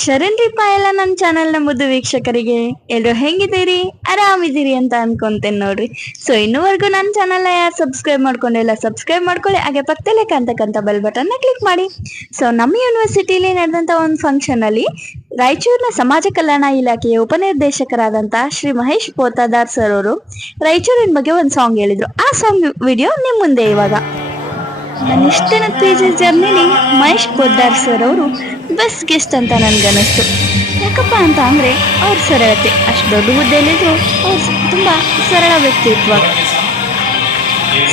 ಶರಣ್ರಿಪ್ಪ ಎಲ್ಲ ನನ್ನ ಚಾನೆಲ್ನ ಮುದ್ದು ವೀಕ್ಷಕರಿಗೆ ಎಲ್ಲರೂ ಹೆಂಗಿದ್ದೀರಿ ಆರಾಮಿದ್ದೀರಿ ಅಂತ ಅನ್ಕೊಂತೇನೆ ನೋಡ್ರಿ. ಸೊ ಇನ್ನೂವರೆಗೂ ನನ್ನ ಚಾನೆಲ್ನ ಯಾರು ಸಬ್ಸ್ಕ್ರೈಬ್ ಮಾಡ್ಕೊಂಡಿಲ್ಲ ಸಬ್ಸ್ಕ್ರೈಬ್ ಮಾಡ್ಕೊಳ್ಳಿ, ಹಾಗೆ ಪಕ್ಕದಲ್ಲೇ ಕಾಣ್ತಕ್ಕಂಥ ಬೆಲ್ ಬಟನ್ನ ಕ್ಲಿಕ್ ಮಾಡಿ. ಸೊ ನಮ್ಮ ಯೂನಿವರ್ಸಿಟಿಲಿ ನಡೆದಂಥ ಒಂದು ಫಂಕ್ಷನ್ ಅಲ್ಲಿ ರಾಯಚೂರಿನ ಸಮಾಜ ಕಲ್ಯಾಣ ಇಲಾಖೆಯ ಉಪನಿರ್ದೇಶಕರಾದಂತಹ ಶ್ರೀ ಮಹೇಶ್ ಪೋತಾದಾರ್ ಸರ್ ಅವರು ರಾಯಚೂರಿನ ಬಗ್ಗೆ ಒಂದು ಸಾಂಗ್ ಹೇಳಿದ್ರು. ಆ ಸಾಂಗ್ ವಿಡಿಯೋ ನಿಮ್ಮ ಮುಂದೆ ಇವಾಗ. ನನ್ನ ಇಷ್ಟನ ಪಿ.ಜಿ ಜರ್ನಿಲಿ ಮಹೇಶ್ ಪೋದ್ದಾರ್ ಸರ್ ಅವರು ಬೆಸ್ಟ್ ಗೆಸ್ಟ್ ಅಂತ ನನ್ಗನ್ನಿಸ್ತು. ಯಾಕಪ್ಪ ಅಂತ ಅಂದ್ರೆ ಅವ್ರ ಸರಳತೆ, ಅಷ್ಟು ದೊಡ್ಡ ಹುದ್ದೆಯಲ್ಲಿದ್ರು ಅವ್ರು ತುಂಬಾ ಸರಳ ವ್ಯಕ್ತಿತ್ವ.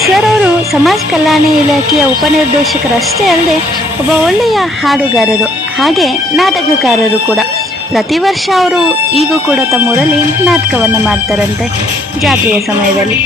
ಸರ್ ಅವರು ಸಮಾಜ ಕಲ್ಯಾಣ ಇಲಾಖೆಯ ಉಪನಿರ್ದೇಶಕರಷ್ಟೇ ಅಲ್ಲದೆ ಒಬ್ಬ ಒಳ್ಳೆಯ ಹಾಡುಗಾರರು ಹಾಗೆ ನಾಟಕಕಾರರು ಕೂಡ. ಪ್ರತಿ ವರ್ಷ ಅವರು ಈಗೂ ಕೂಡ ತಮ್ಮೂರಲ್ಲಿ ನಾಟಕವನ್ನು ಮಾಡ್ತಾರಂತೆ ಜಾತ್ರೆಯ ಸಮಯದಲ್ಲಿ.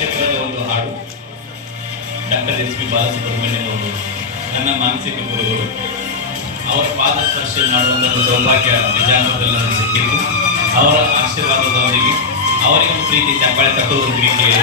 ಚಿತ್ರದ ಒಂದು ಹಾಡು. Doctor SP. ಬಾಲಸುಬ್ರಹ್ಮಣ್ಯಂ ಅವರು ನನ್ನ ಮಾನಸಿಕ ಗುರುಗಳು. ಅವರ ಪಾದ ಸ್ಪರ್ಶ ಮಾಡುವಂತಹ ಸೌಭಾಗ್ಯ ವಿಜಯನಗರದಲ್ಲಿ ನನಗೆ ಸಿಕ್ಕಿತ್ತು. ಅವರ ಆಶೀರ್ವಾದದವರಿಗೆ ಅವರಿಗೆ ಒಂದು ಪ್ರೀತಿ ಚಪ್ಪಾಳೆ ತಟ್ಟುವುದಕ್ಕೆ ಕೇಳಿ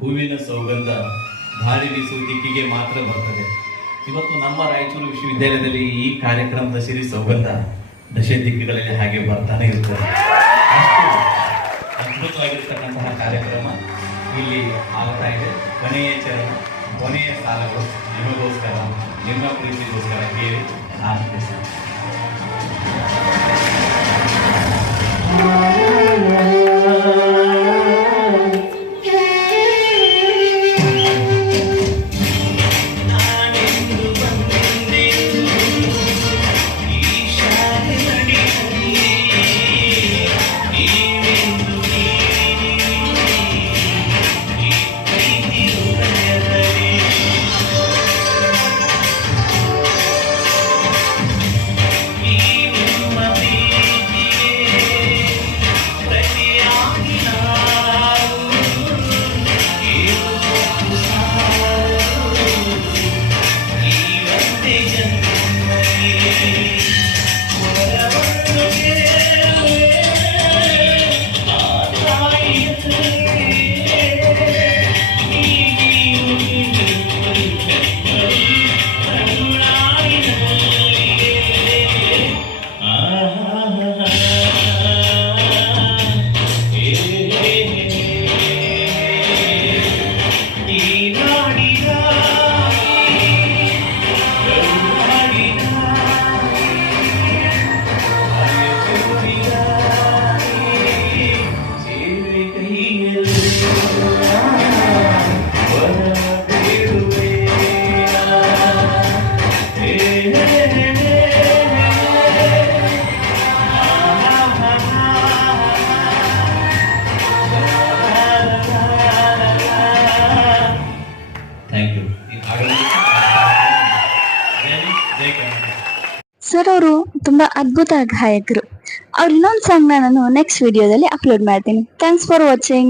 ಹೂವಿನ ಸೌಗಂಧ ಗಾಳಿ ಬೀಸುವ ದಿಕ್ಕಿಗೆ ಮಾತ್ರ ಬರ್ತದೆ. ಇವತ್ತು ನಮ್ಮ ರಾಯಚೂರು ವಿಶ್ವವಿದ್ಯಾಲಯದಲ್ಲಿ ಈ ಕಾರ್ಯಕ್ರಮದ ಸಿರಿ ಸೌಗಂಧ ದಶ ದಿಕ್ಕುಗಳಲ್ಲಿ ಹಾಗೆ ಬರ್ತಾನೆ ಇರ್ತದೆ. ಅಷ್ಟು ಅದ್ಭುತವಾಗಿರ್ತಕ್ಕಂತಹ ಕಾರ್ಯಕ್ರಮ ಇಲ್ಲಿ ಆಗ್ತಾ ಇದೆ. ಕೊನೆಯ ಚರಣ, ಕೊನೆಯ ಸಾಲಗಳು ನಿಮಗೋಸ್ಕರ, ನಿಮ್ಮ ಪ್ರೀತಿಗೋಸ್ಕರ ಕೇಳಿ ಆನಂದಿಸಿ. ಜೈ ಕರ್ನಾಟಕ. ಸರ್ ಅವರು ತುಂಬಾ ಅದ್ಭುತ ಗಾಯಕರು. ಅವ್ರ ಇನ್ನೊಂದು ಸಾಂಗ್ನ ನಾನು ನೆಕ್ಸ್ಟ್ ವಿಡಿಯೋದಲ್ಲಿ ಅಪ್ಲೋಡ್ ಮಾಡ್ತೀನಿ. Thanks for watching.